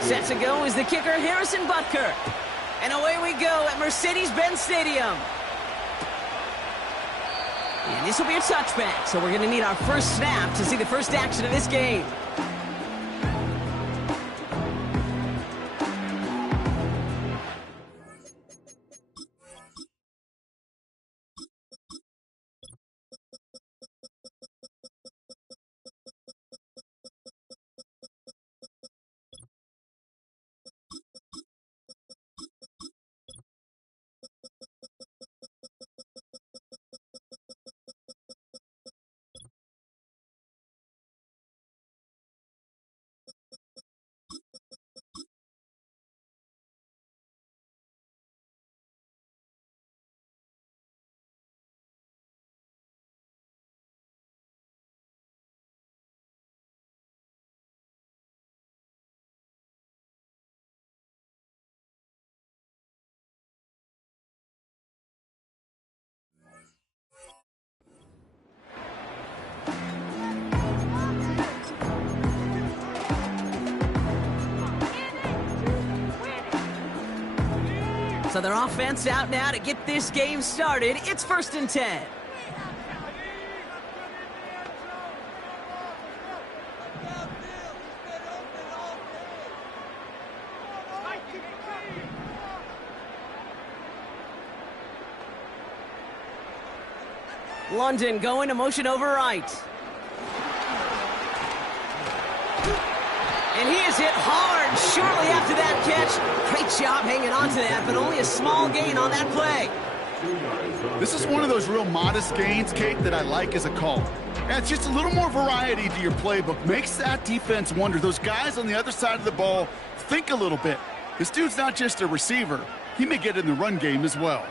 Set to go is the kicker, Harrison Butker. And away we go at Mercedes-Benz Stadium. And this will be a touchback, so we're going to need our first snap to see the first action of this game. So their offense out now to get this game started. It's 1st and 10. London going to motion over right. And he is hit hard shortly after that catch. Great job hanging on to that, but only a small gain on that play. This is one of those real modest gains, Kate, that I like as a call. Adds just a little more variety to your playbook. Makes that defense wonder. Those guys on the other side of the ball think a little bit. This dude's not just a receiver. He may get in the run game as well.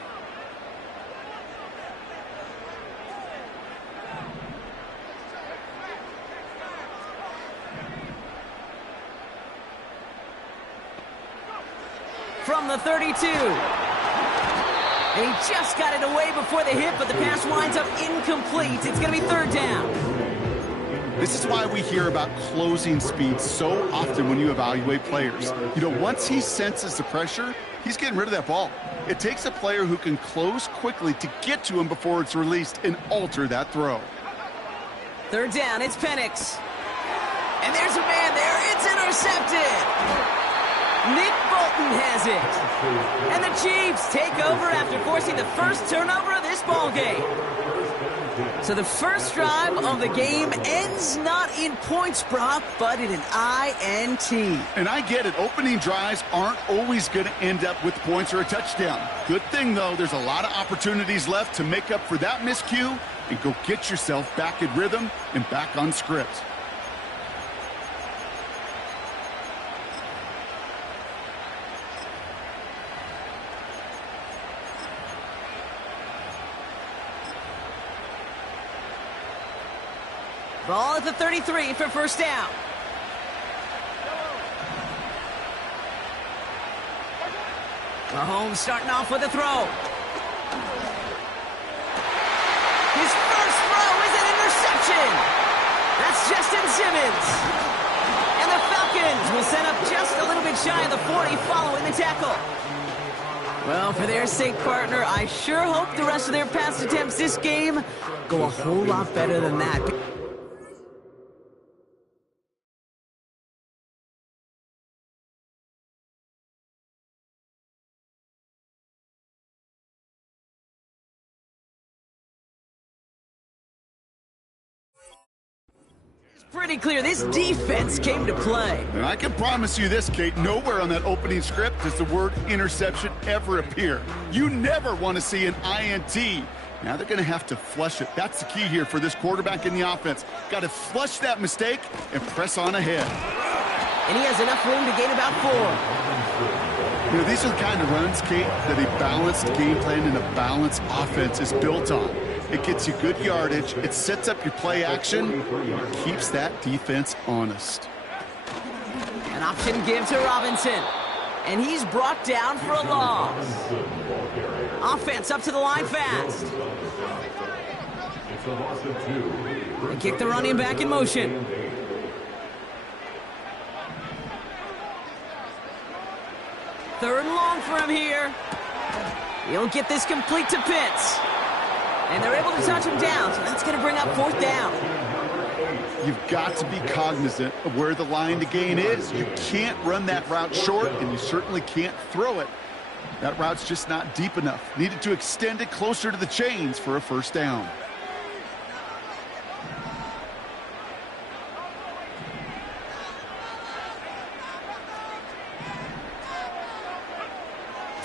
From the 32. And he just got it away before the hit, but the pass winds up incomplete. It's going to be 3rd down. This is why we hear about closing speed so often when you evaluate players. You know, once he senses the pressure, he's getting rid of that ball. It takes a player who can close quickly to get to him before it's released and alter that throw. 3rd down, it's Penix. And there's a man there. It's intercepted. Nick Bolton has it. And the Chiefs take over after forcing the first turnover of this ball game. So the first drive of the game ends not in points, Brock, but in an INT. And I get it. Opening drives aren't always going to end up with points or a touchdown. Good thing, though, there's a lot of opportunities left to make up for that miscue and go get yourself back in rhythm and back on script. Ball at the 33 for 1st down. Mahomes starting off with a throw. His first throw is an interception. That's Justin Simmons. And the Falcons will set up just a little bit shy of the 40 following the tackle. Well, for their sake, partner, I sure hope the rest of their pass attempts this game go a whole lot better than that. Pretty clear this defense came to play. And I can promise you this, Kate, nowhere on that opening script does the word interception ever appear. You never want to see an INT. Now they're going to have to flush it. That's the key here for this quarterback in the offense. Got to flush that mistake and press on ahead. And he has enough room to gain about 4. You know, these are the kind of runs, Kate, that a balanced game plan and a balanced offense is built on. It gets you good yardage, it sets up your play action, keeps that defense honest. An option give to Robinson. And he's brought down for a loss. Offense up to the line fast. They kick the running back in motion. Third and long for him here. He'll get this complete to Pitts. And they're able to touch him down, so that's going to bring up fourth down. You've got to be cognizant of where the line to gain is. You can't run that route short, and you certainly can't throw it. That route's just not deep enough. Needed to extend it closer to the chains for a first down.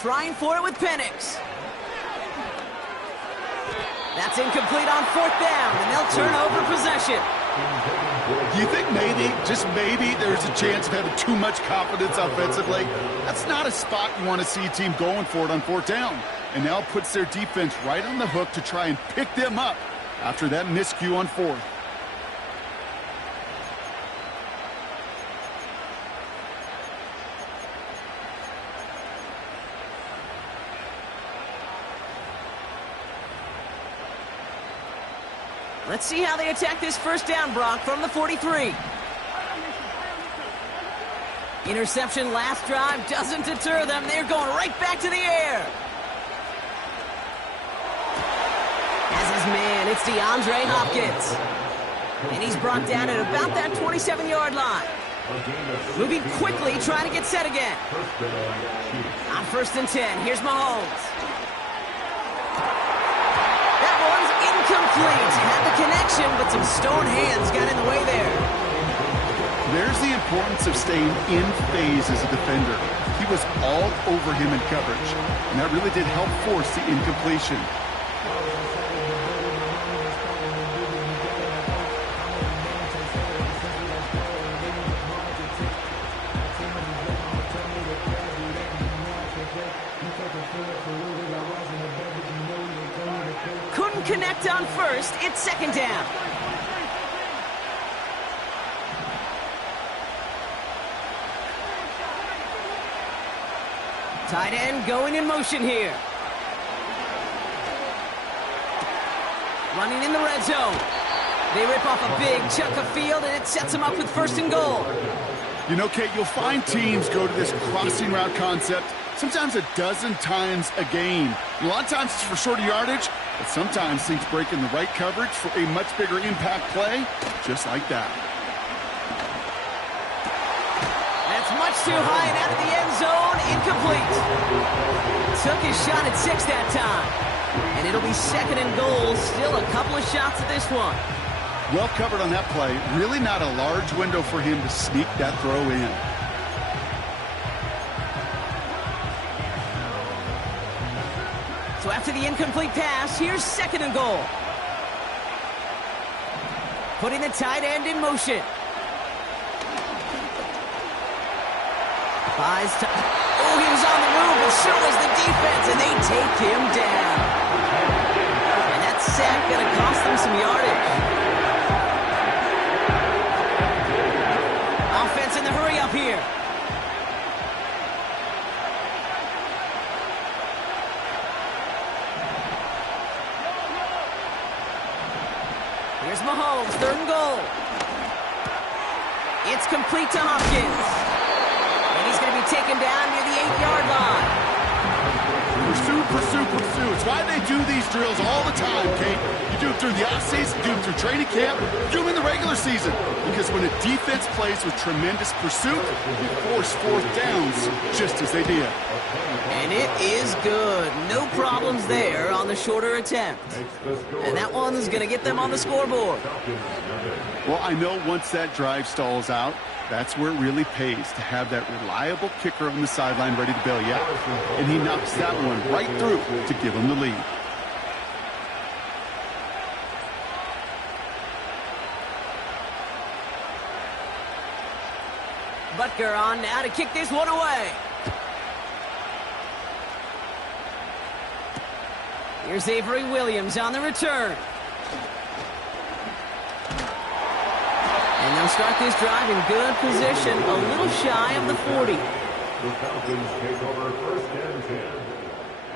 Trying for it with Penix. That's incomplete on fourth down, and they'll turn over possession. Do you think maybe, just maybe, there's a chance of having too much confidence offensively? That's not a spot you want to see a team going for it on fourth down. And now puts their defense right on the hook to try and pick them up after that miscue on fourth. Let's see how they attack this first down, Brock, from the 43. Interception last drive doesn't deter them. They're going right back to the air. As his man, it's DeAndre Hopkins. And he's brought down at about that 27-yard line. Moving quickly, trying to get set again. On first and 10, here's Mahomes. Incomplete. Had the connection, but some stone hands got in the way there. There's the importance of staying in phase as a defender. He was all over him in coverage, and that really did help force the incompletion. Connect on first, it's second down. Tight end going in motion here. Running in the red zone. They rip off a big chunk of field, and it sets them up with first and goal. You know, Kate, you'll find teams go to this crossing route concept sometimes a dozen times a game. A lot of times it's for shorter yardage, but sometimes things break in the right coverage for a much bigger impact play, just like that. That's much too high and out of the end zone, incomplete. Took his shot at 6 that time. And it'll be second and goal, still a couple of shots at this one. Well covered on that play. Really not a large window for him to sneak that throw in. So after the incomplete pass, here's second and goal. Putting the tight end in motion. Buys time. Oh, he was on the move, but so was the defense, and they take him down. And that sack going to cost them some yardage. Offense in the hurry up here. Here's Mahomes, third and goal. It's complete to Hopkins. And he's going to be taken down near the 8-yard line. Pursue, pursue, pursue. It's why they do these drills all the time, Kate. You do it through the offseason, do it through training camp, do them in the regular season. Because when a defense plays with tremendous pursuit, you force fourth downs just as they did. And it is good. No problems there on the shorter attempt. And that one's going to get them on the scoreboard. Well, I know once that drive stalls out, that's where it really pays to have that reliable kicker on the sideline ready to bail you out. And he knocks that one right through to give him the lead. Butker on now to kick this one away. Here's Avery Williams on the return. And they'll start this drive in good position, a little shy of the 40. The Falcons take over first and 10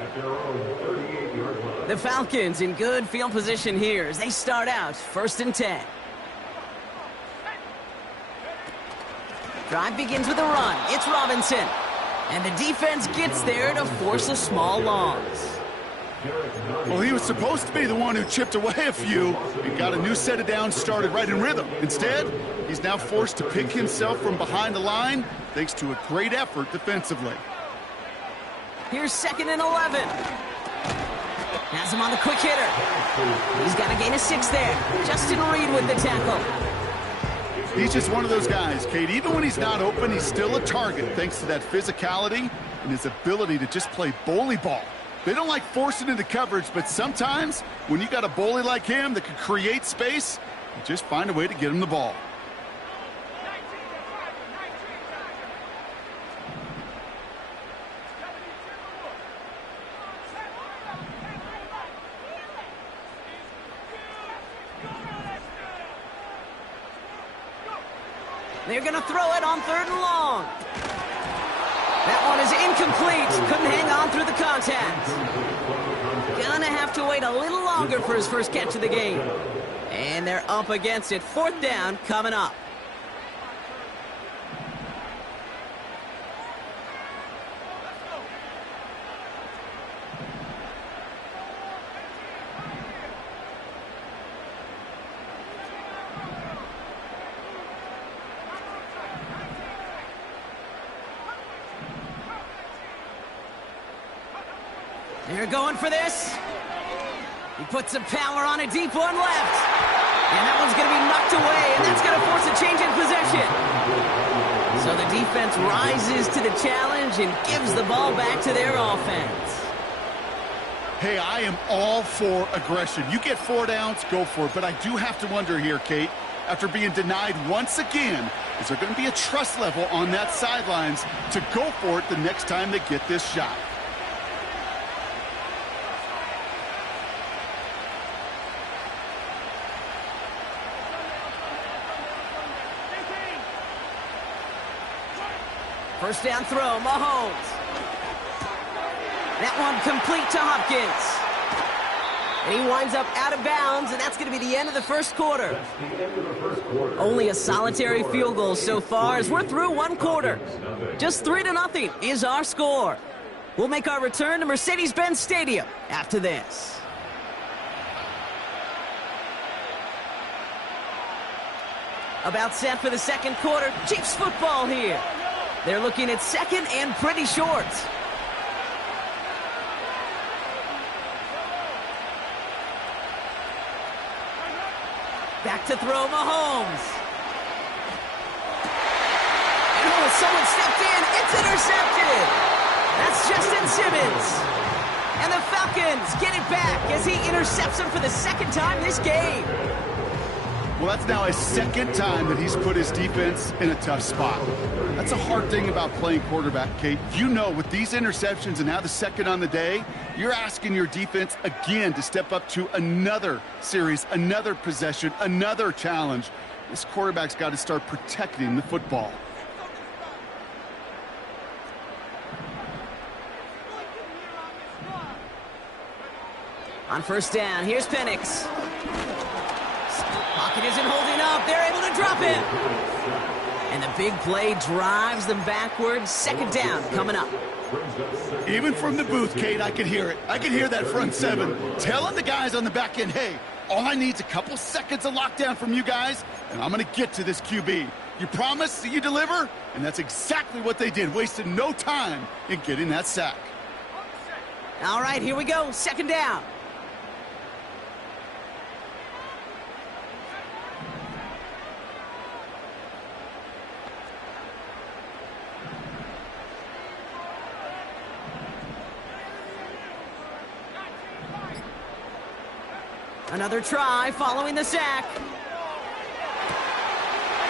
at their own 38-yard line. The Falcons in good field position here as they start out first and 10. Drive begins with a run. It's Robinson. And the defense gets there to force a small loss. Well, he was supposed to be the one who chipped away a few and got a new set of downs started right in rhythm. Instead, he's now forced to pick himself from behind the line thanks to a great effort defensively. Here's 2nd and 11. Has him on the quick hitter. He's got to gain a 6 there. Justin Reed with the tackle. He's just one of those guys, Kate. Even when he's not open, he's still a target thanks to that physicality and his ability to just play bully ball. They don't like forcing into coverage, but sometimes when you got a bully like him that can create space, you just find a way to get him the ball. They're going to throw it on 3rd and long. That one is incomplete. Couldn't hang on through the contact. Gonna have to wait a little longer for his first catch of the game. And they're up against it. 4th down coming up. They're going for this. He puts some power on a deep one left. And that one's going to be knocked away, and that's going to force a change in possession. So the defense rises to the challenge and gives the ball back to their offense. Hey, I am all for aggression. You get 4 downs, go for it. But I do have to wonder here, Kate, after being denied once again, is there going to be a trust level on that sidelines to go for it the next time they get this shot? First down throw, Mahomes. That one complete to Hopkins. And he winds up out of bounds, and that's going to be the end of the first quarter. Only a solitary field goal so far as we're through 1 quarter. Just 3-0 is our score. We'll make our return to Mercedes-Benz Stadium after this. About set for the 2nd quarter. Chiefs football here. They're looking at 2nd and pretty short. Back to throw, Mahomes. And oh, someone stepped in. It's intercepted. That's Justin Simmons. And the Falcons get it back as he intercepts him for the 2nd time this game. Well, that's now his 2nd time that he's put his defense in a tough spot. That's a hard thing about playing quarterback, Kate. You know, with these interceptions and now the 2nd on the day, you're asking your defense again to step up to another series, another possession, another challenge. This quarterback's got to start protecting the football. On first down, here's Penix. Pocket isn't holding up. They're able to drop him. And the big play drives them backwards. 2nd down coming up. Even from the booth, Kate, I can hear it. I can hear that front 7 telling the guys on the back end, hey, all I need is a couple seconds of lockdown from you guys, and I'm going to get to this QB. You promise that you deliver? And that's exactly what they did, wasting no time in getting that sack. All right, here we go. 2nd down. Another try following the sack.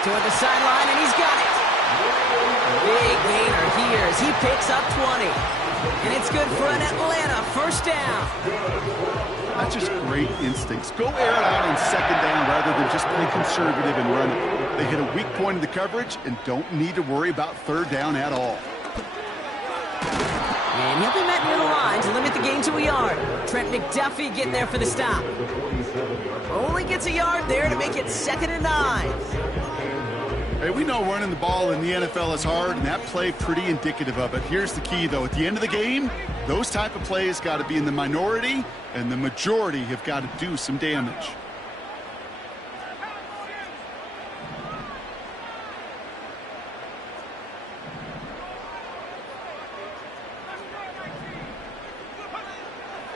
Toward the sideline, and he's got it. Big gainer here as he picks up 20. And it's good for an Atlanta 1st down. That's just great instincts. Go air it out on 2nd down rather than just play conservative and run it. They hit a weak point in the coverage and don't need to worry about 3rd down at all. And he'll be met near the line to limit the gain to a yard. Trent McDuffie getting there for the stop. Only gets a yard there to make it 2nd and 9. Hey, we know running the ball in the NFL is hard, and that play pretty indicative of it. Here's the key, though. At the end of the game, those type of plays got to be in the minority, and the majority have got to do some damage.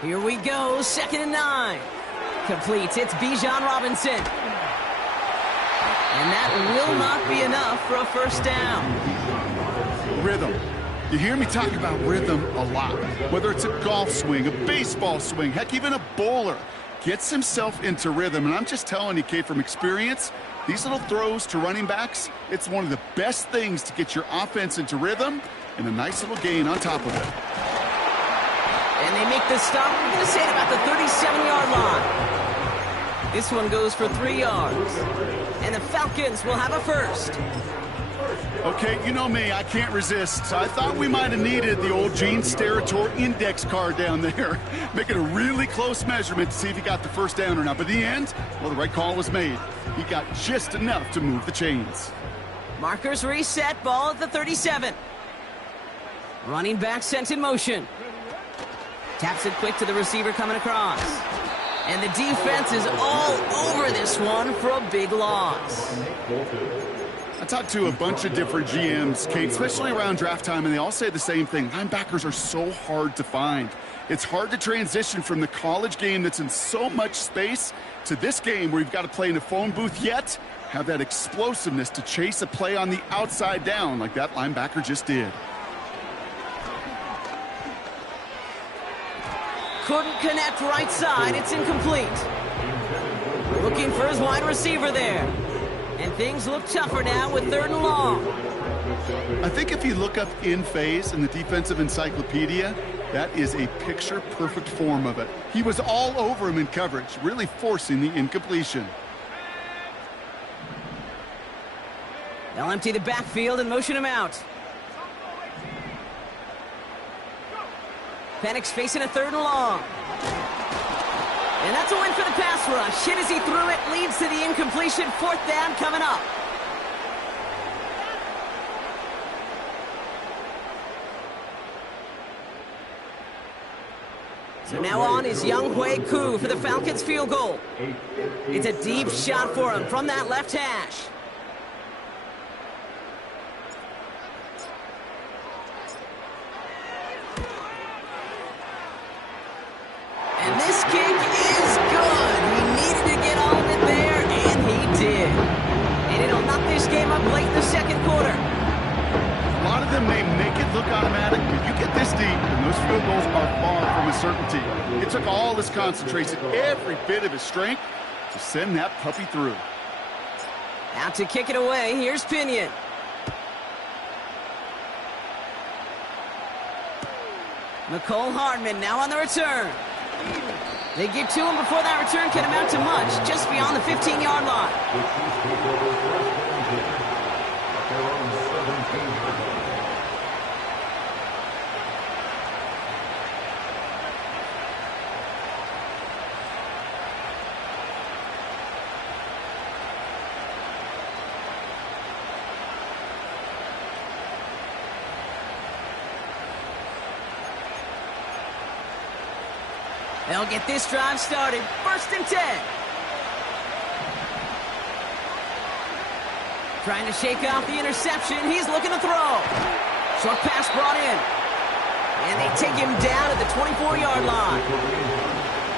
Here we go, 2nd and 9. Complete, it's Bijan Robinson. And that will not be enough for a first down. Rhythm. You hear me talk about rhythm a lot. Whether it's a golf swing, a baseball swing, heck, even a bowler gets himself into rhythm. And I'm just telling you, Kate, from experience, these little throws to running backs, it's one of the best things to get your offense into rhythm and a nice little gain on top of it. And they make the stop. We're going to say it about the 37-yard line. This one goes for 3 yards. And the Falcons will have a first. Okay, you know me, I can't resist. I thought we might have needed the old Gene Steratore index card down there. Making a really close measurement to see if he got the first down or not. But in the end, well, the right call was made. He got just enough to move the chains. Markers reset, ball at the 37. Running back sent in motion. Taps it quick to the receiver coming across. And the defense is all over this one for a big loss. I talked to a bunch of different GMs, Kate, especially around draft time, and they all say the same thing. Linebackers are so hard to find. It's hard to transition from the college game that's in so much space to this game where you've got to play in a phone booth, yet have that explosiveness to chase a play on the outside down like that linebacker just did. Couldn't connect right side. It's incomplete. Looking for his wide receiver there. And things look tougher now with 3rd and long. I think if you look up in phase in the defensive encyclopedia, that is a picture-perfect form of it. He was all over him in coverage, really forcing the incompletion. They'll empty the backfield and motion him out. Penix facing a 3rd and long. And that's a win for the pass rush. Hit as he threw it, leads to the incompletion. 4th down coming up. So now on is Younghoe Koo for the Falcons field goal. It's a deep shot for him from that left hash. And this kick is good. He needed to get all of it there, and he did. And it'll knock this game up late in the 2nd quarter. A lot of them may make it look automatic, but you get this deep, and those field goals are far from a certainty. It took all his concentration, every bit of his strength, to send that puppy through. Out to kick it away, here's Pinion. Nicole Hardman now on the return. They get to him before that return can amount to much, just beyond the 15-yard line. They'll get this drive started. 1st and 10. Trying to shake off the interception. He's looking to throw. Short pass brought in. And they take him down at the 24-yard line.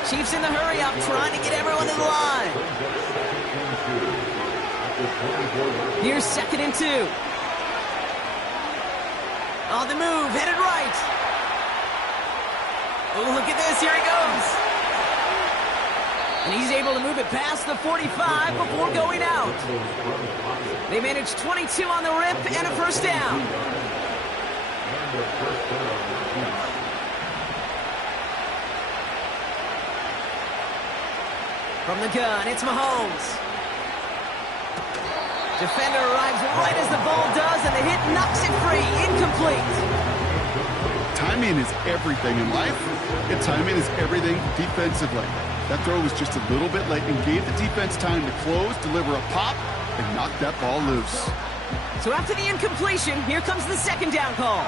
Chiefs in the hurry up, trying to get everyone to the line. Here's 2nd and 2. On the move, headed right. Oh, look at this. Here he goes. And he's able to move it past the 45 before going out. They managed 22 on the rip and a first down. From the gun, it's Mahomes. Defender arrives right as the ball does, and the hit knocks it free. Incomplete. Timing is everything in life, and timing is everything defensively. That throw was just a little bit late and gave the defense time to close, deliver a pop, and knock that ball loose. So after the incompletion, here comes the second down call.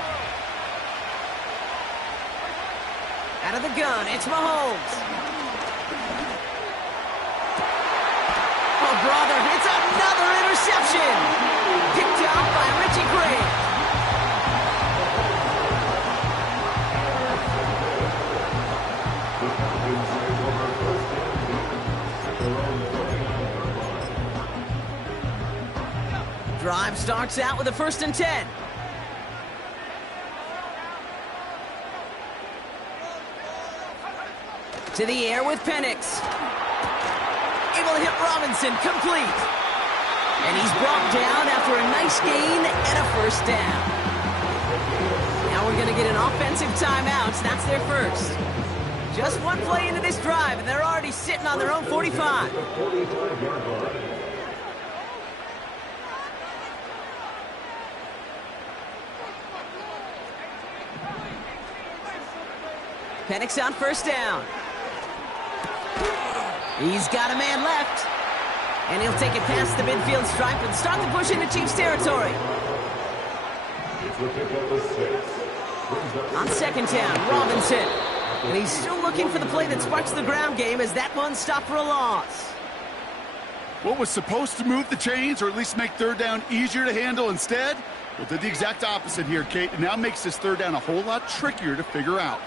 Out of the gun, it's Mahomes. Oh, brother, it's another interception. Picked up by Richie Gray. Drive starts out with a 1st and 10. To the air with Penix. Able to hit Robinson, complete. And he's brought down after a nice gain and a 1st down. Now we're going to get an offensive timeout. That's their first. Just one play into this drive, and they're already sitting on their own 45. Penix on 1st down. He's got a man left. And he'll take it past the midfield stripe and start the push into Chiefs territory. On 2nd down, Robinson. And he's still looking for the play that sparks the ground game as that one stopped for a loss. What was supposed to move the chains or at least make 3rd down easier to handle instead? Well, did the exact opposite here, Kate. It now makes this 3rd down a whole lot trickier to figure out.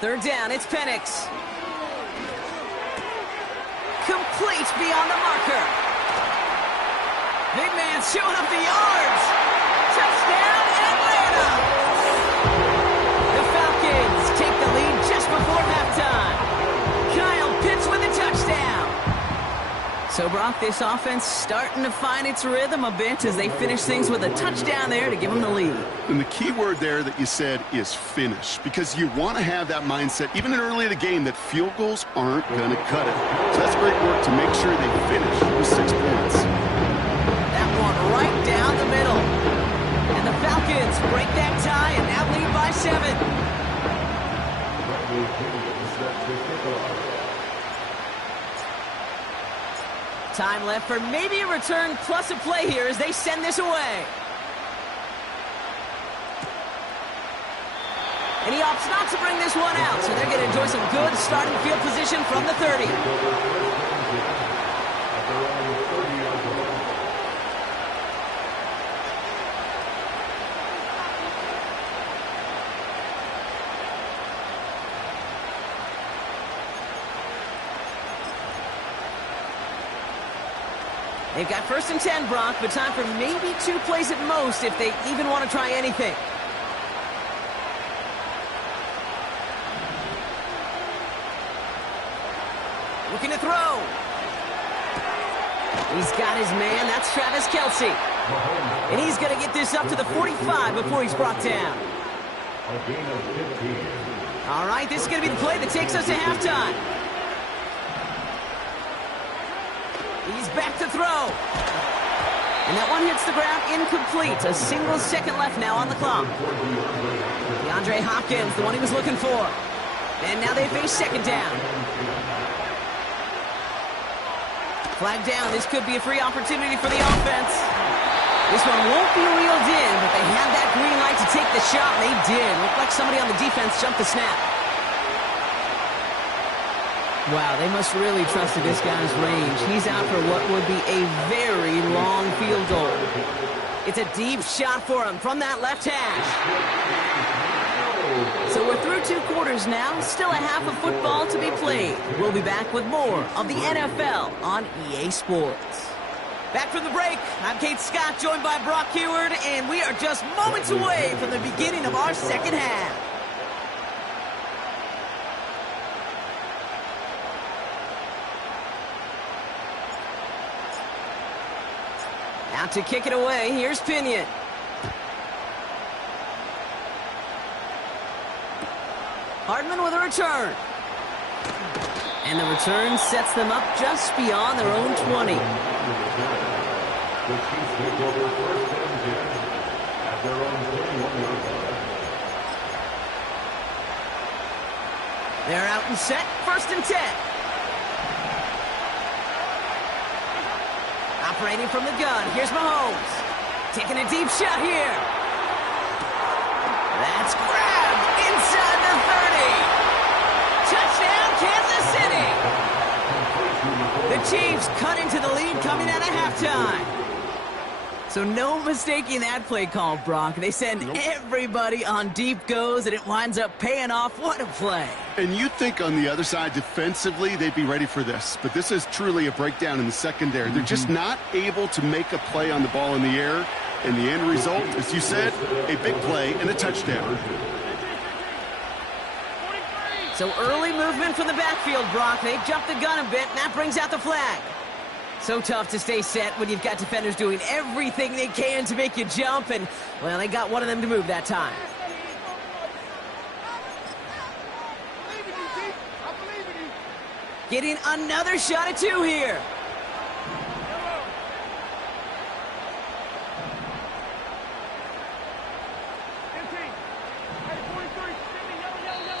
Third down, it's Penix. Complete beyond the marker. Big man showing up the yards. Touchdown, Atlanta! The Falcons take the lead just before halftime. Kyle Pitts with a touchdown. So, Brock, this offense starting to find its rhythm a bit as they finish things with a touchdown there to give them the lead. And the key word there that you said is finish, because you want to have that mindset, even in early in the game, that field goals aren't going to cut it. So that's great work to make sure they finish with 6 points. That one right down the middle. And the Falcons break that tie and now lead by 7. Time left for maybe a return plus a play here as they send this away. And he opts not to bring this one out, so they're going to enjoy some good starting field position from the 30. They've got 1st and 10, Brock, but time for maybe 2 plays at most if they even want to try anything. Looking to throw. He's got his man. That's Travis Kelce. And he's going to get this up to the 45 before he's brought down. All right, this is going to be the play that takes us to halftime. He's back to throw. And that one hits the ground incomplete. A single second left now on the clock. DeAndre Hopkins, the one he was looking for. And now they face 2nd down. Flag down. This could be a free opportunity for the offense. This one won't be reeled in, but they had that green light to take the shot, and they did. Looked like somebody on the defense jumped the snap. Wow, they must really trust this guy's range. He's out for what would be a very long field goal. It's a deep shot for him from that left hash. So we're through 2 quarters now. Still a half of football to be played. We'll be back with more of the NFL on EA Sports. Back from the break, I'm Kate Scott, joined by Brock Heward, and we are just moments away from the beginning of our second half. Out to kick it away, here's Pinion. Hardman with a return. And the return sets them up just beyond their own 20. They're out and set, 1st and 10. Operating from the gun, here's Mahomes. Taking a deep shot here. That's grabbed inside the 30. Touchdown, Kansas City. The Chiefs cut into the lead coming out of halftime. So no mistaking that play call, Brock. They send everybody on deep goes, and it winds up paying off. What a play. And you'd think on the other side, defensively, they'd be ready for this. But this is truly a breakdown in the secondary. They're just not able to make a play on the ball in the air. And the end result, as you said, a big play and a touchdown. So early movement from the backfield, Brock. They jumped the gun a bit, and that brings out the flag. So tough to stay set when you've got defenders doing everything they can to make you jump, and, well, they got one of them to move that time. Getting another shot at 2 here.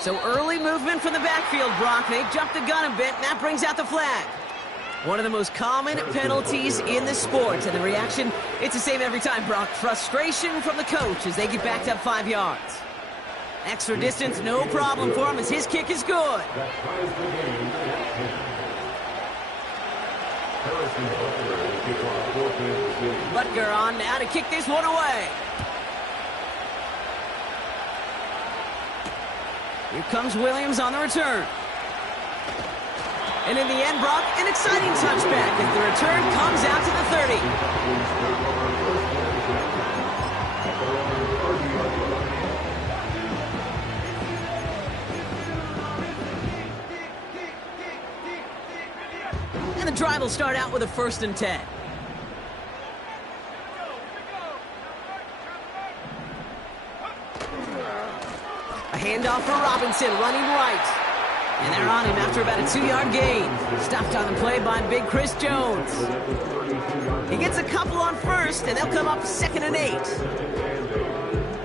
So early movement from the backfield, Brock. They jumped the gun a bit, and that brings out the flag. One of the most common penalties in the sport, and the reaction, it's the same every time, Brock. Frustration from the coach as they get backed up 5 yards. Extra distance, no problem for him as his kick is good. Butker on now to kick this one away. Here comes Williams on the return. And in the end, Brock, an exciting touchback as the return comes out to the 30. And the drive will start out with a 1st and 10. A handoff for Robinson, running right. And they're on him after about a 2-yard gain. Stopped on the play by big Chris Jones. He gets a couple on 1st, and they'll come up 2nd and 8.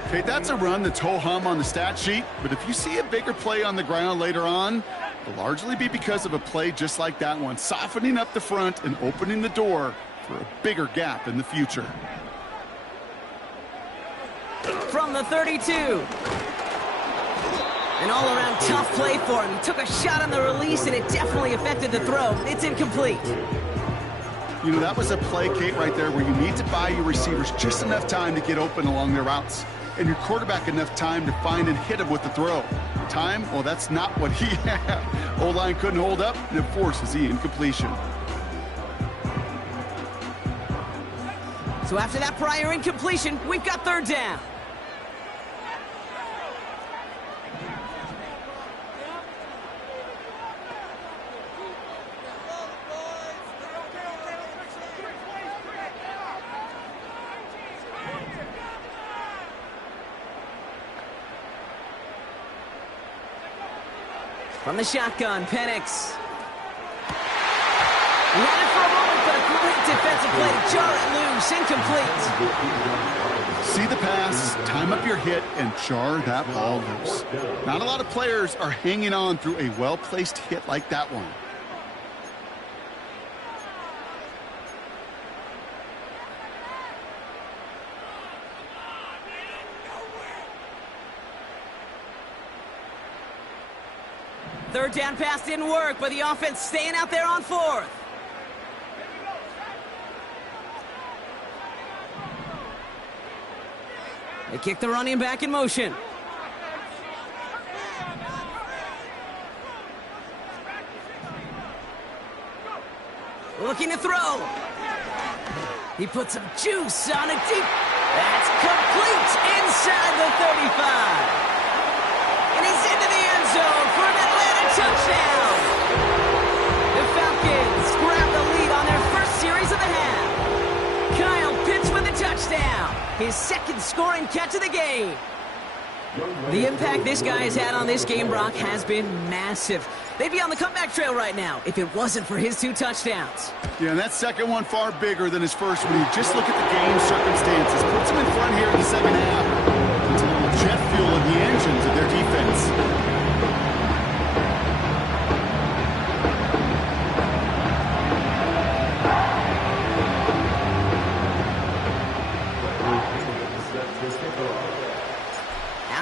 Okay, that's a run that's ho-hum on the stat sheet, but if you see a bigger play on the ground later on, it'll largely be because of a play just like that one, softening up the front and opening the door for a bigger gap in the future. From the 32. An all-around tough play for him. He took a shot on the release, and it definitely affected the throw. It's incomplete. You know, that was a play, Kate, right there where you need to buy your receivers just enough time to get open along their routes, and your quarterback enough time to find and hit him with the throw. Time? Well, that's not what he had. O-line couldn't hold up, and it forces the incompletion. So after that prior incompletion, we've got 3rd down. From the shotgun, Penix. He had it for a moment, but a great defensive play to jar it loose. Incomplete. See the pass, time up your hit, and jar that ball loose. Not a lot of players are hanging on through a well-placed hit like that one. Third down pass didn't work, but the offense staying out there on 4th. They kick the running back in motion. Looking to throw. He puts some juice on it deep. That's complete inside the 35. And he's into the end zone for an Atlanta touchdown. The Falcons grab the lead on their first series of the half. Kyle Pitts with a touchdown. His 2nd scoring catch of the game. The impact this guy has had on this game, Brock, has been massive. They'd be on the comeback trail right now if it wasn't for his 2 touchdowns. Yeah, and that second one far bigger than his first one. You just look at the game circumstances. Puts him in front here in the second half. It's a little jet fuel in the engines of their defense.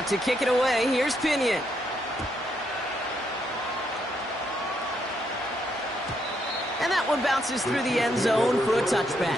to kick it away. Here's Pinion. And that one bounces through the end zone for a touchback.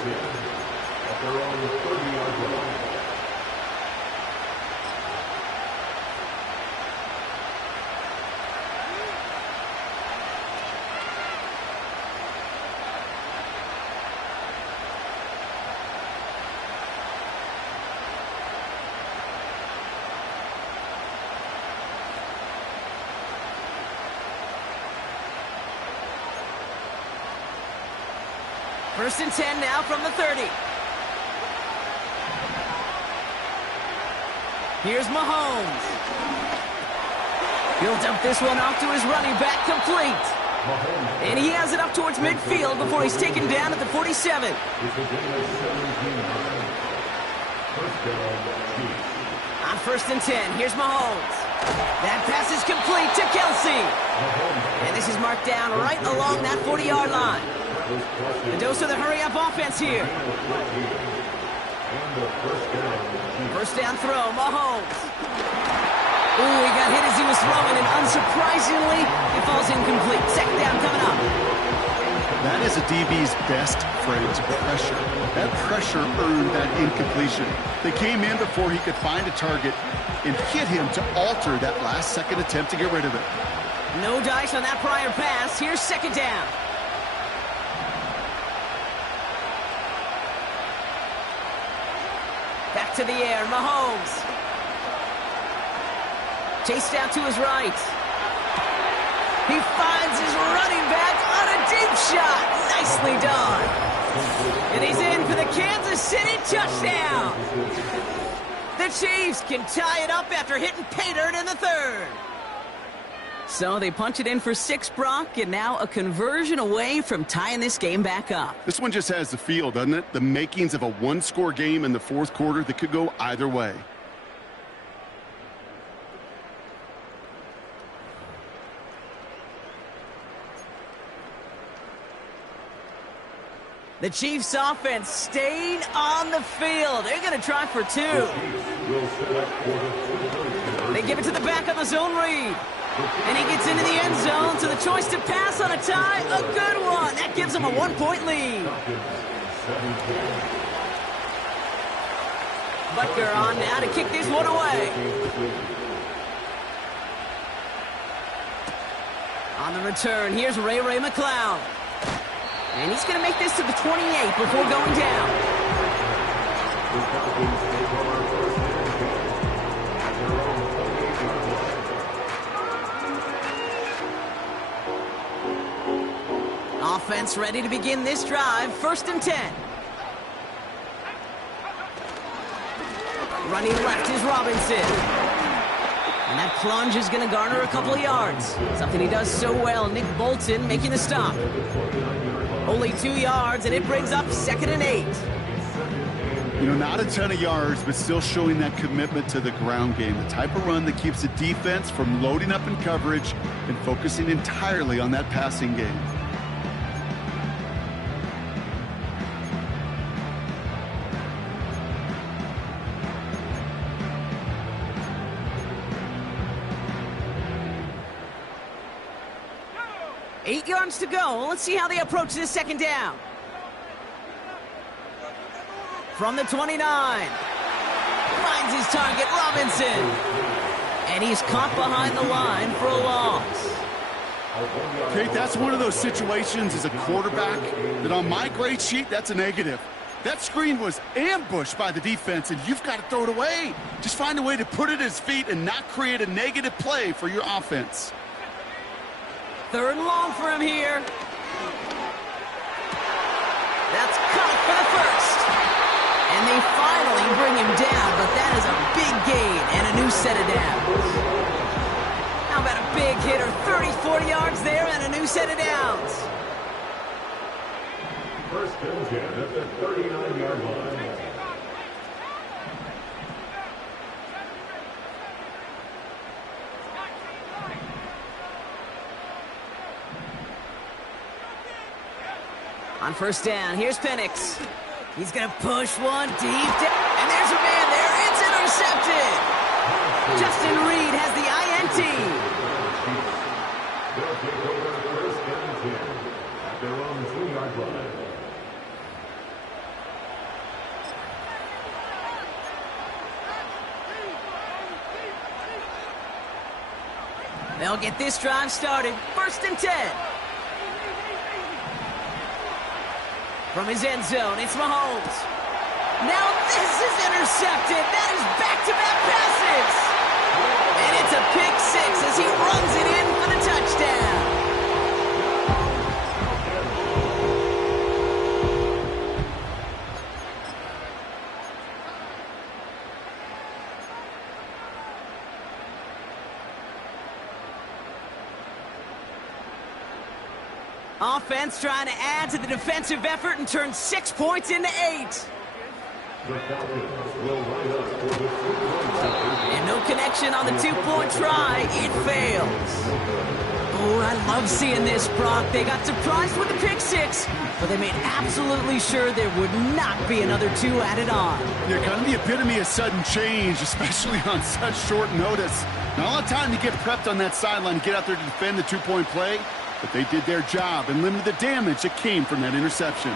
First and 10 now from the 30. Here's Mahomes. He'll dump this one off to his running back, complete. And he has it up towards midfield before he's taken down at the 47. On first and 10, here's Mahomes. That pass is complete to Kelsey. And this is marked down right along that 40-yard line. The dose of the hurry-up offense here. First down throw, Mahomes. Ooh, he got hit as he was throwing, and unsurprisingly, it falls incomplete. Second down coming up. That is a DB's best friend, pressure. That pressure earned that incompletion. They came in before he could find a target and hit him to alter that last-second attempt to get rid of it. No dice on that prior pass. Here's second down. Back to the air, Mahomes. Chased out to his right. He finds his running back on a deep shot. Nicely done. And he's in for the Kansas City touchdown. The Chiefs can tie it up after hitting pay dirt in the third. So they punch it in for 6, Brock, and now a conversion away from tying this game back up. This one just has the feel, doesn't it? The makings of a one-score game in the fourth quarter that could go either way. The Chiefs offense staying on the field. They're going to try for 2. They give it to the back on the zone read. And he gets into the end zone, so the choice to pass on a tie, a good one. That gives him a 1-point lead. Butker on now to kick this one away. On the return, here's Ray McCloud. And he's going to make this to the 28 before going down. Offense ready to begin this drive. First and 10. Running left is Robinson. And that plunge is going to garner a couple of yards. Something he does so well. Nick Bolton making the stop. Only 2 yards, and it brings up 2nd and 8. You know, not a ton of yards, but still showing that commitment to the ground game. The type of run that keeps the defense from loading up in coverage and focusing entirely on that passing game. Eight yards to go. Let's see how they approach this second down. From the 29. Finds his target, Robinson. And he's caught behind the line for a loss. Kate, that's one of those situations as a quarterback that on my grade sheet, that's a negative. That screen was ambushed by the defense, and you've got to throw it away. Just find a way to put it at his feet and not create a negative play for your offense. 3rd and long for him here. That's caught for the first. And they finally bring him down, but that is a big gain and a new set of downs. How about a big hitter, 30, 40 yards there and a new set of downs. First and 10 at the 39-yard line. On first down, here's Penix. He's going to push one deep down. And there's a man there. It's intercepted. Justin Reed has the INT. They'll take over first and 10 at their own 2-yard line. They'll get this drive started. First and 10. From his end zone, it's Mahomes. Now this is intercepted. That is back-to-back passes. And it's a pick six as he runs it in for the touchdown. Offense trying to add to the defensive effort and turn 6 points into 8. And no connection on the 2-point try. It fails. Oh, I love seeing this, Brock. They got surprised with the pick six, but they made absolutely sure there would not be another 2 added on. Yeah, kind of the epitome of sudden change, especially on such short notice. Not a lot of time to get prepped on that sideline to get out there to defend the 2-point play. But they did their job and limited the damage that came from that interception.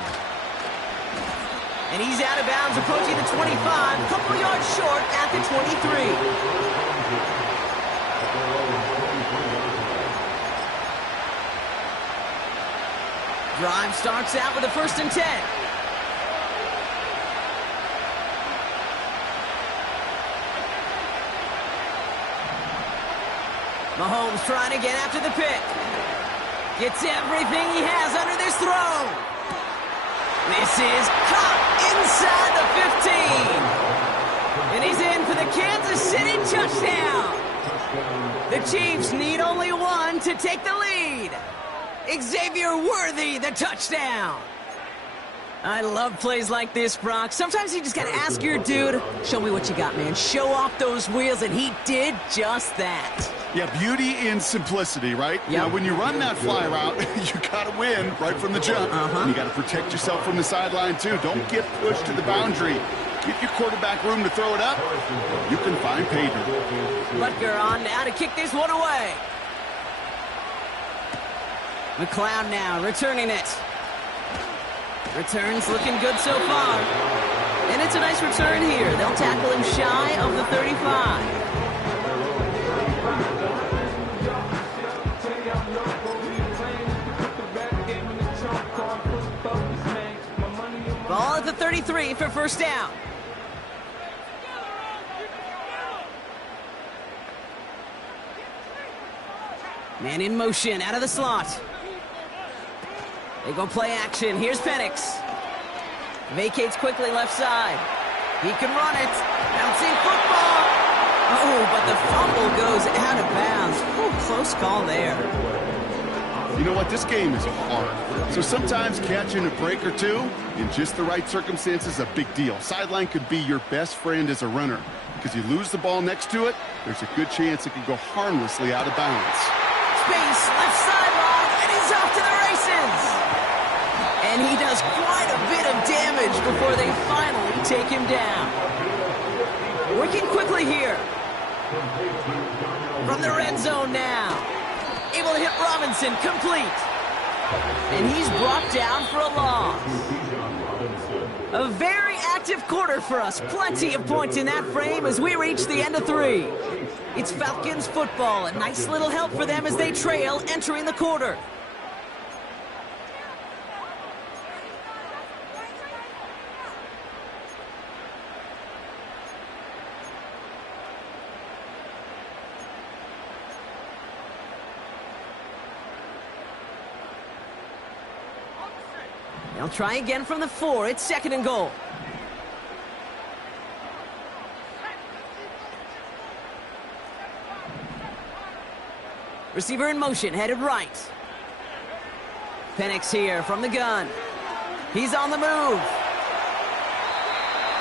And he's out of bounds, approaching the 25, a couple yards short at the 23. Drive starts out with a first and 10. Mahomes trying to get after the pick. Gets everything he has under this throw. This is caught inside the 15. And he's in for the Kansas City touchdown. The Chiefs need only one to take the lead. Xavier Worthy, the touchdown. I love plays like this, Brock. Sometimes you just got to ask your dude, show me what you got, man. Show off those wheels, and he did just that. Yeah, beauty in simplicity, right? Yep. You know, when you run that fly route, you got to win right from the jump. You got to protect yourself from the sideline, too. Don't get pushed to the boundary. Give your quarterback room to throw it up. You can find pay dirt. Butker on now to kick this one away. McLeod now returning it. Returns looking good so far. And it's a nice return here. They'll tackle him shy of the 35. Ball at the 33 for first down. Man in motion out of the slot. They go play action. Here's Penix. Vacates quickly left side. He can run it. Bouncing football. Oh, but the fumble goes out of bounds. Ooh, close call there. You know what? This game is hard. So sometimes catching a break or two in just the right circumstances is a big deal. Sideline could be your best friend as a runner. Because you lose the ball next to it, there's a good chance it could go harmlessly out of bounds. Space, left sideline, and he's off to the races. And he does quite a bit of damage before they finally take him down. Working quickly here. From the red zone now. Able to hit Robinson, complete. And he's brought down for a loss. A very active quarter for us. Plenty of points in that frame as we reach the end of 3. It's Falcons football. A nice little help for them as they trail entering the quarter. They'll try again from the 4. It's second and goal. Receiver in motion, headed right. Penix here from the gun. He's on the move.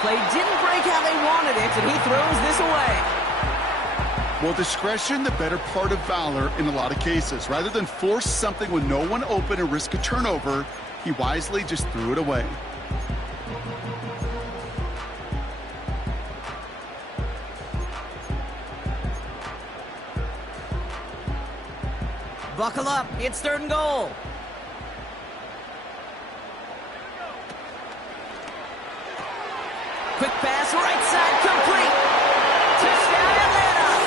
Play didn't break how they wanted it, and he throws this away. Well, discretion, the better part of valor in a lot of cases. Rather than force something with no one open and risk a turnover, he wisely just threw it away. Buckle up. It's 3rd and goal. Quick pass, right side, complete. Touchdown, Atlanta.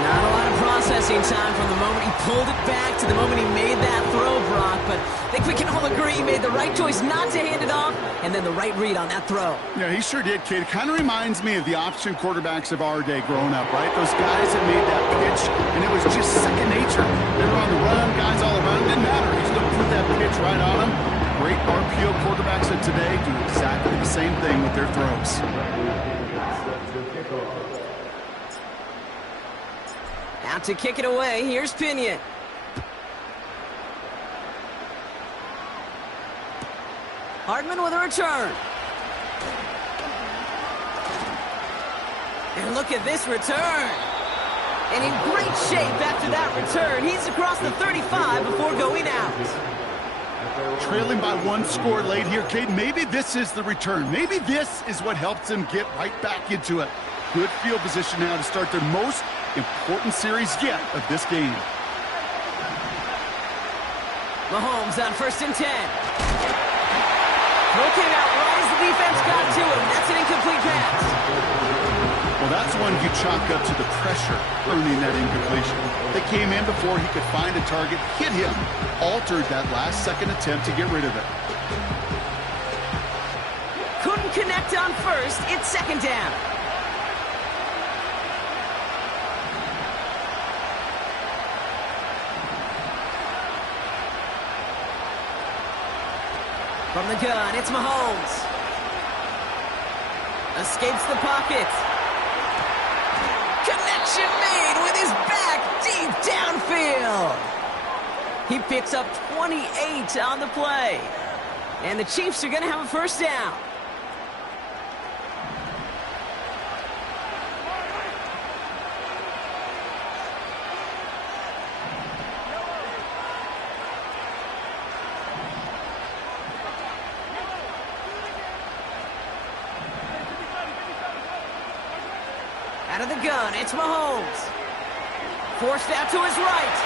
Not a lot of processing time from the moment he pulled it back to the moment he made that throw, Brock. But I think we can all agree he made the right choice not to hand it off, and then the right read on that throw. Yeah, he sure did, Kate. It kind of reminds me of the option quarterbacks of our day growing up, right? Those guys that made that pitch, and it was just second nature. They were on the run, guys all around. It didn't matter. He's going to put that pitch right on him. Great RPO quarterbacks of today do exactly the same thing with their throws. Out to kick it away, here's Pinion. Hardman with a return. And look at this return. And in great shape after that return. He's across the 35 before going out. Trailing by 1 score late here, Kate. Maybe this is the return. Maybe this is what helps them get right back into it. Good field position now to start their most important series yet of this game. Mahomes on 1st and 10. Throw came out right as the defense got to him. That's an incomplete pass. Well, that's one you chalk up to the pressure earning that incompletion. They came in before he could find a target, hit him, altered that last-second attempt to get rid of it. Couldn't connect on 1st. It's 2nd down. From the gun, it's Mahomes. Escapes the pocket. Connection made with his back deep downfield. He picks up 28 on the play. And the Chiefs are going to have a 1st down. Out of the gun, it's Mahomes. Forced out to his right.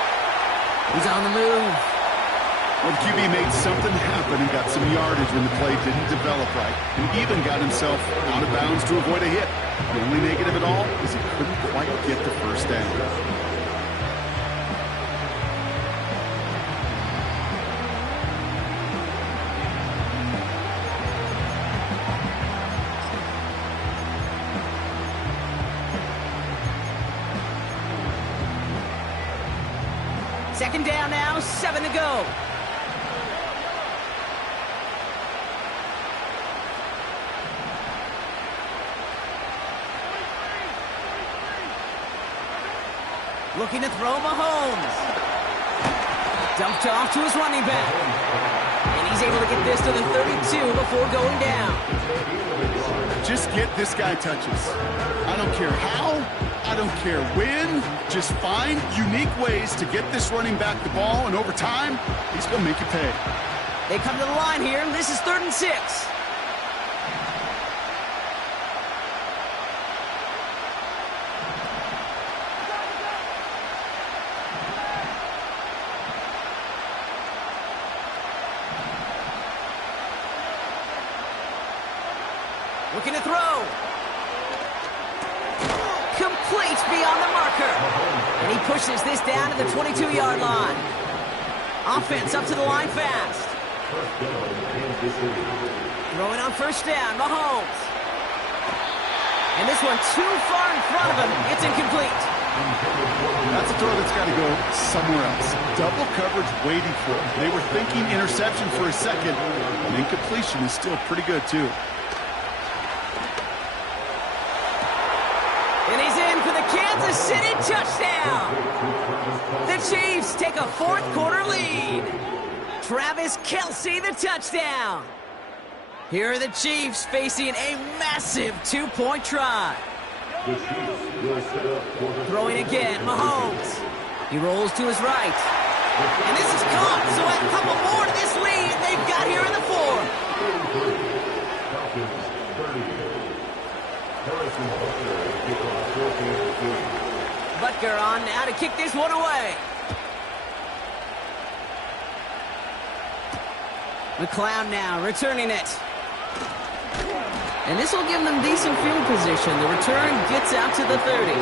He's on the move. Well, the QB made something happen and got some yardage when the play didn't develop right. And even got himself out of bounds to avoid a hit. The only negative at all is he couldn't quite get the 1st down. Second down now, 7 to go. Looking to throw Mahomes. Dumped off to his running back. And he's able to get this to the 32 before going down. Just get this guy touches. I don't care how, I don't care when. Just find unique ways to get this running back the ball, and over time, he's going to make you pay. They come to the line here. This is 3rd and 6. Looking to throw. Complete beyond the marker. And he pushes this down to the 22-yard line. Offense up to the line fast. Throwing on 1st down, Mahomes. And this one too far in front of him. It's incomplete. That's a throw that's got to go somewhere else. Double coverage waiting for him. They were thinking interception for a second. And incompletion is still pretty good, too. And he's in for the Kansas City touchdown. The Chiefs take a 4th quarter lead. Travis Kelce, the touchdown. Here are the Chiefs facing a massive 2-point try. Throwing again, Mahomes. He rolls to his right. And this is caught, so a couple more to this lead they've got here in the 4th. Butker on now to kick this one away. McLeod now returning it. And this will give them decent field position. The return gets out to the 30.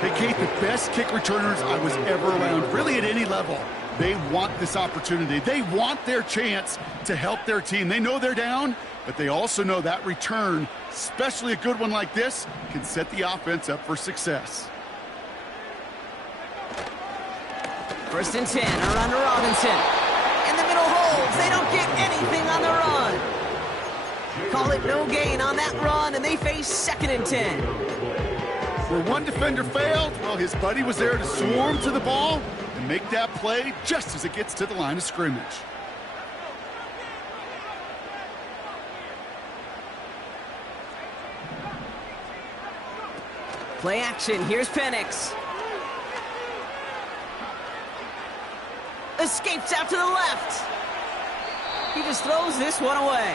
Hey, Kate, the best kick returners I was ever around, really at any level. They want this opportunity. They want their chance to help their team. They know they're down, but they also know that return, especially a good one like this, can set the offense up for success. 1st and 10, around to Robinson. In the middle holds. They don't get anything on the run. Call it no gain on that run, and they face 2nd and 10. Where one defender failed, well, his buddy was there to swarm to the ball and make that play just as it gets to the line of scrimmage. Play action. Here's Penix. Escapes out to the left. He just throws this one away.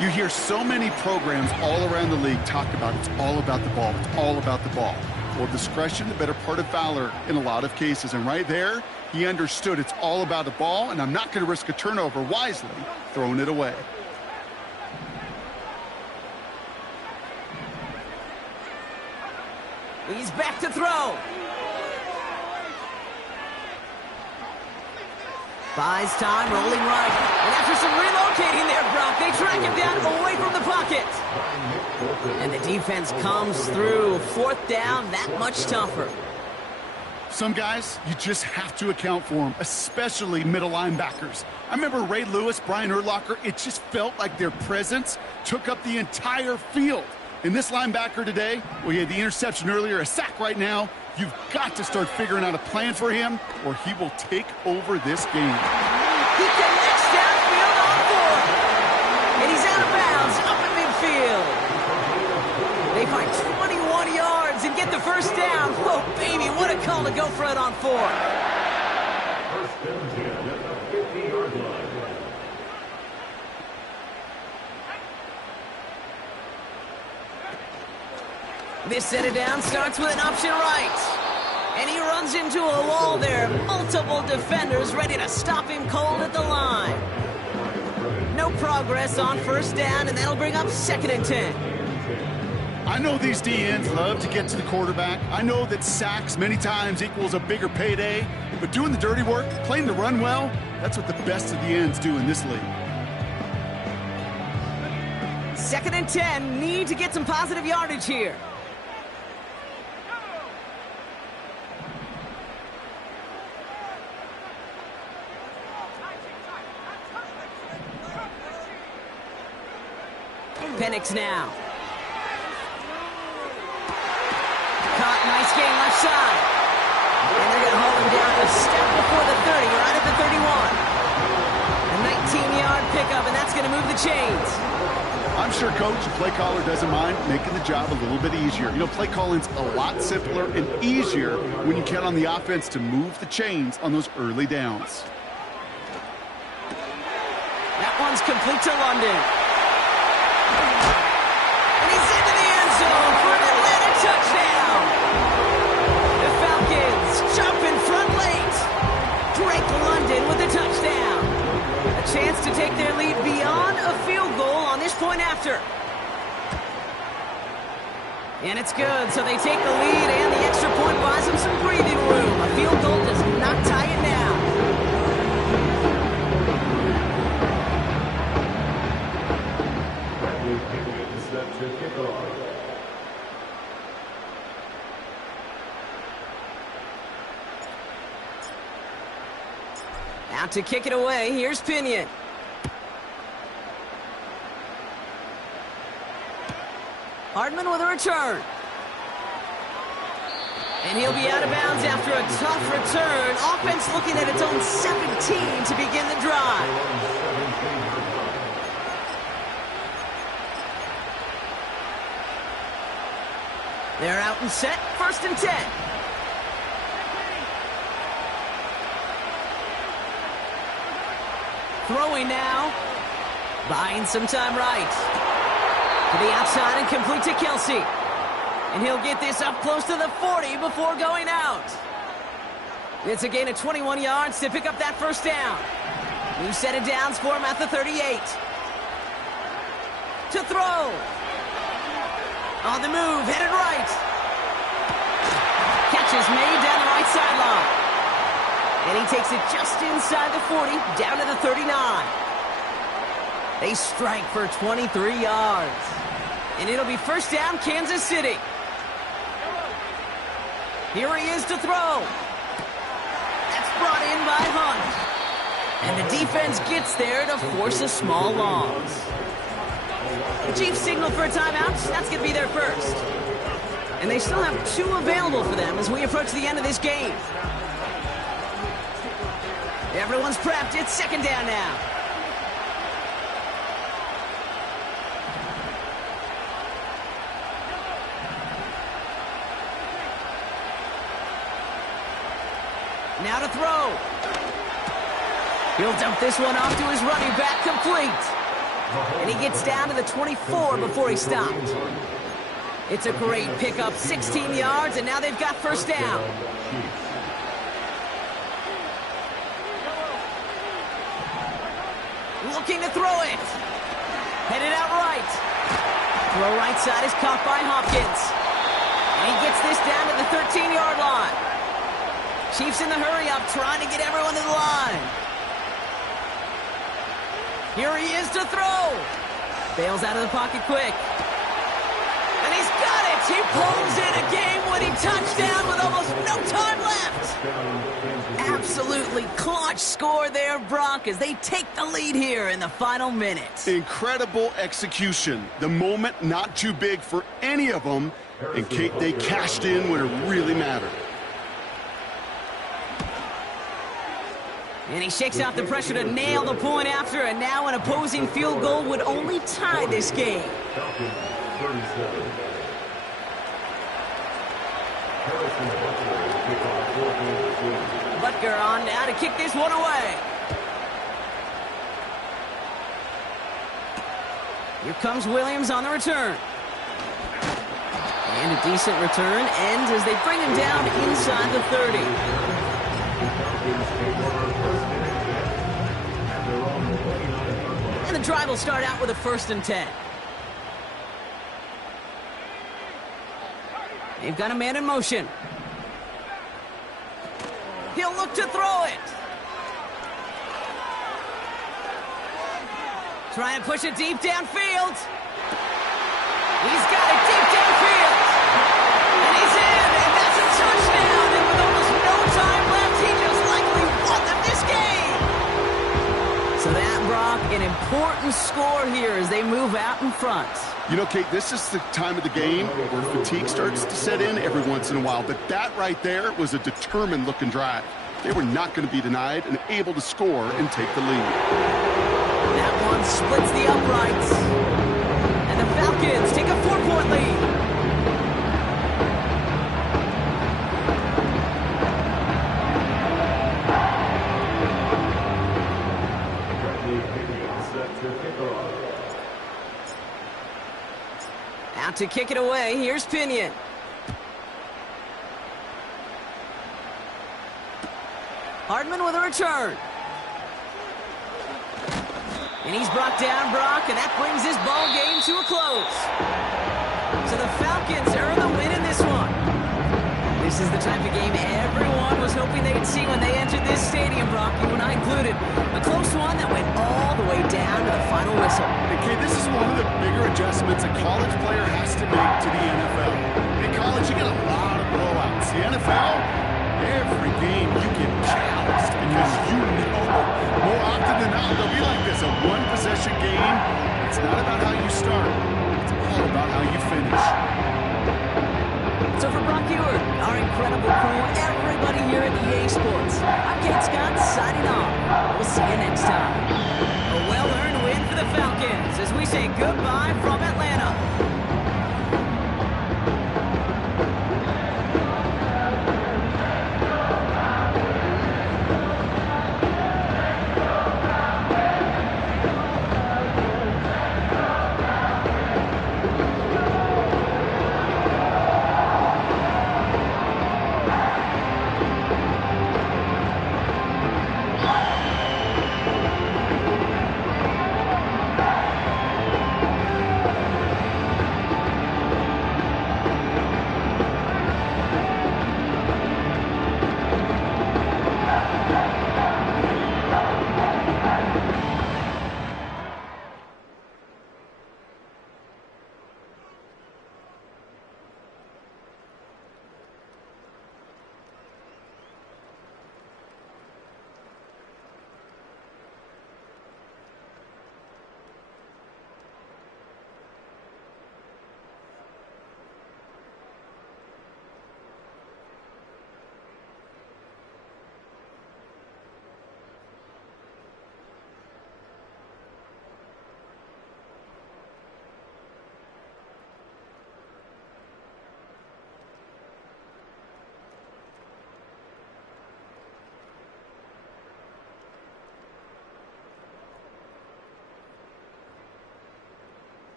You hear so many programs all around the league talk about it's all about the ball. It's all about the ball. Well, discretion, the better part of valor in a lot of cases. And right there, he understood it's all about the ball, and I'm not going to risk a turnover, wisely throwing it away. He's back to throw. Buys time, rolling right. And after some relocating there, Brock, they track him down away from the pocket. And the defense comes through. 4th down, that much tougher. Some guys, you just have to account for them, especially middle linebackers. I remember Ray Lewis, Brian Urlacher, it just felt like their presence took up the entire field. And this linebacker today, well, he had the interception earlier, a sack right now. You've got to start figuring out a plan for him, or he will take over this game. He connects downfield on 4. And he's out of bounds, up in midfield. They find 21 yards and get the 1st down. Oh, baby, what a call to go for it on 4. 1st and 10 at the 50-yard line. This set it down starts with an option right. And he runs into a wall there. Multiple defenders ready to stop him cold at the line. No progress on 1st down, and that'll bring up 2nd and 10. I know these DNs love to get to the quarterback. I know that sacks many times equals a bigger payday. But doing the dirty work, playing the run well, that's what the best of the ends do in this league. 2nd and 10, need to get some positive yardage here. Penix now. Caught, nice gain left side. And they're going to hold him down a step before the 30, right at the 31. A 19-yard pickup, and that's going to move the chains. I'm sure coach and play caller doesn't mind making the job a little bit easier. You know, play calling's a lot simpler and easier when you count on the offense to move the chains on those early downs. That one's complete to London. And he's into the end zone for an Atlanta touchdown. The Falcons jump in front late. Drake London with a touchdown. A chance to take their lead beyond a field goal on this point after. And it's good, so they take the lead, and the extra point buys them some breathing room. A field goal does not tie it down. Set to kick off. Out to kick it away, here's Pinion. Hardman with a return. And he'll be out of bounds after a tough return. Offense looking at its own 17 to begin the drive. They're out and set, 1st and 10. Throwing now. Buying some time right. To the outside and complete to Kelsey. And he'll get this up close to the 40 before going out. It's a gain of 21 yards to pick up that 1st down. New set of downs for him at the 38. To throw. On the move, headed right. Catch is made down the right sideline. And he takes it just inside the 40, down to the 39. They strike for 23 yards. And it'll be first down, Kansas City. Here he is to throw. That's brought in by Hunt. And the defense gets there to force a small loss. The Chiefs signal for a timeout. That's going to be their first. And they still have 2 available for them as we approach the end of this game. Everyone's prepped. It's second down now. Now to throw. He'll dump this one off to his running back, complete. And he gets down to the 24 before he stopped. It's a great pickup, 16 yards, and now they've got first down. Looking to throw it. Headed out right. Throw right side is caught by Hopkins. And he gets this down to the 13-yard line. Chiefs in the hurry-up, trying to get everyone to the line. Here he is to throw. Bails out of the pocket quick. And he's got it. He pulls in a game-winning touchdown with almost no time left. Absolutely clutch score there, Brock, as they take the lead here in the final minute. Incredible execution. The moment not too big for any of them. And Kate, they cashed in when it really mattered. And he shakes out the pressure to nail the point after, and now an opposing field goal would only tie this game. Butker on now to kick this one away. Here comes Williams on the return. And a decent return ends as they bring him down inside the 30. And the drive will start out with a 1st and 10. They've got a man in motion. He'll look to throw it. Trying to push it deep downfield. He's got it deep downfield. And he's in, and that's a touchdown. And with almost no time left, he just likely won them this game. So that, Brock, an important score here as they move out in front. You know, Kate, this is the time of the game where fatigue starts to set in every once in a while. But that right there was a determined-looking drive. They were not going to be denied and able to score and take the lead. That one splits the uprights. And the Falcons take a 4-point lead. Out to kick it away, here's Pinion. Hardman with a return. And he's brought down, Brock, and that brings this ball game to a close. So the Falcons earn the win in this one. This is the type of game everyone was hoping they'd see when they entered this stadium, Brock, you and I included. A close one that went all the way down to the final whistle. And Kate, this is one of the bigger adjustments a college player has to make to the NFL. In college, you get a lot of blowouts. The NFL, every game you get challenged because you know more often than not they'll be like this, a one-possession game. It's not about how you start. It's all about how you finish. So for Brock Ewart, our incredible crew, everybody here at EA Sports, I'm Kate Scott signing off. We'll see you next time. A well-earned win for the Falcons as we say goodbye